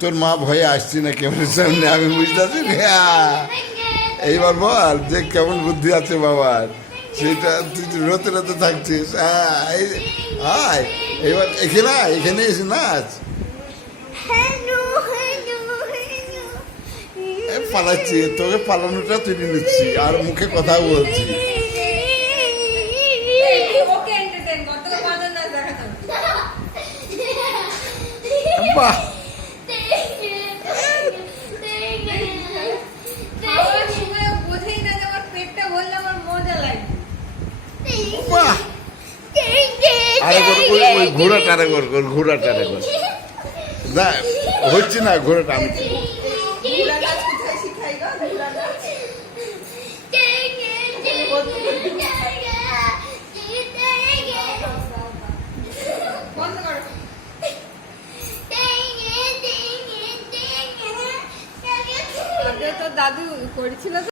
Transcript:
তোর মা ভয়ে আসছি না কেমন সামনে, আমি বুঝতেছি। এইবার বল যে কেমন বুদ্ধি আছে বাবার, সেটা তুই তো রোতে রোতে থাকছিস। আয় এবার এখানে আয়, এখানে এসে নাচ। পালাচ্ছি, তোকে পালানোটা তুলে নিচ্ছি আর মুখে কথা বলছি। বাহ, বাহ, আরে ওই ঘোড়াটা আরে কর, ঘোড়াটা আরে কর। না হচ্ছে না ঘোড়াটা, আমি দাদু করেছিল।